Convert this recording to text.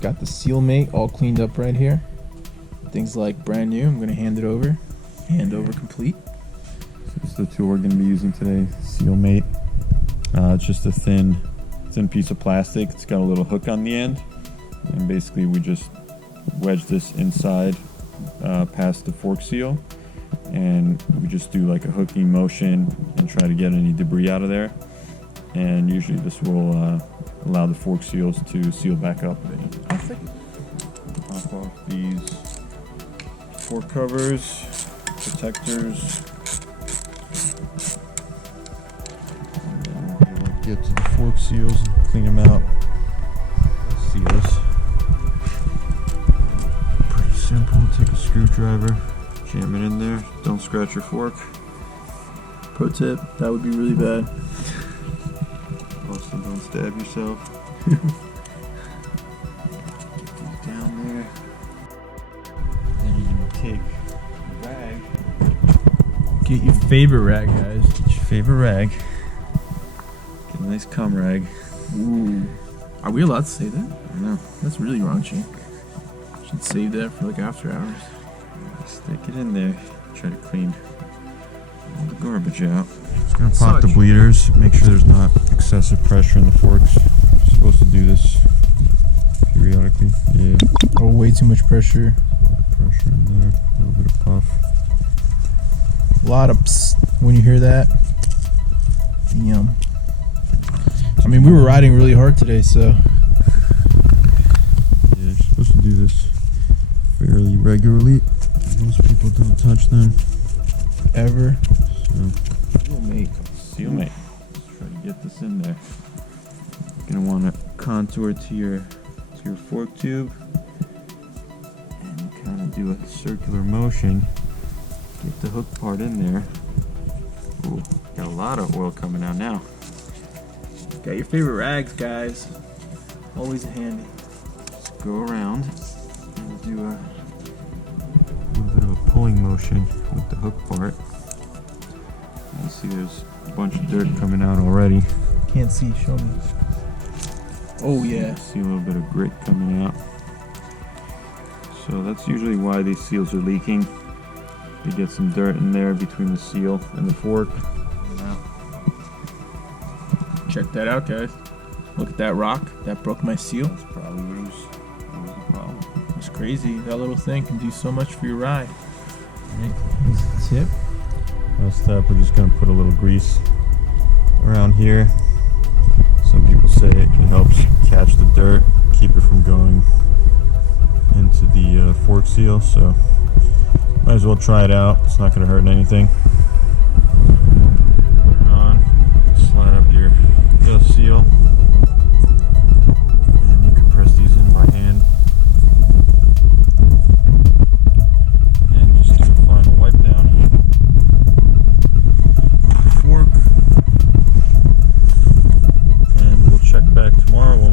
Got the SealMate all cleaned up right here. Things like brand new. I'm gonna hand it over. Hand over complete. So this is the tool we're gonna be using today, SealMate. It's just a thin piece of plastic. It's got a little hook on the end, and basically we just wedge this inside past the fork seal, and we just do like a hooking motion and try to get any debris out of there. And usually this will allow the fork seals to seal back up. Pop off these fork covers, protectors, and then we'll get to the fork seals and clean them out. Seals. Pretty simple. Take a screwdriver, jam it in there. Don't scratch your fork. Pro tip, that would be really bad. Also, don't stab yourself. Down there. Then you can take a rag. Get your favorite rag, guys. Get your favorite rag. Get a nice cum rag. Ooh. Are we allowed to say that? No. That's really raunchy. Should save that for like after hours. Stick it in there. Try to clean all the garbage out. Just gonna pop Such. the bleeders. Make sure there's not excessive pressure in the forks. You're supposed to do this periodically. Yeah. Oh, way too much pressure. Pressure in there. A little bit of puff. A lot of psst when you hear that. Damn. I mean, we were riding really hard today, so. Yeah, you're supposed to do this fairly regularly. Most people don't touch them. Ever. So, SealMate. SealMate. Let's try to get this in there. You're gonna want to contour to your fork tube and kind of do a circular motion. Get the hook part in there. Ooh, got a lot of oil coming out now. Got your favorite rags, guys. Always handy. Just go around and do a little bit of a pulling motion with the hook part. You see there's a bunch of dirt coming out already. Can't see, show me. Oh yeah. See a little bit of grit coming out. So that's usually why these seals are leaking. You get some dirt in there between the seal and the fork. Check that out, guys. Look at that rock. That broke my seal. That's probably what was the problem. It's crazy. That little thing can do so much for your ride. Alright, here's the tip. Last step, we're just going to put a little grease around here. Some people say it helps catch the dirt, keep it from going into the fork seal, so might as well try it out. It's not going to hurt anything. Put it on, slide up your dust seal, and you can press these in by hand. And just do a final wipe down. Fork, and we'll check back tomorrow.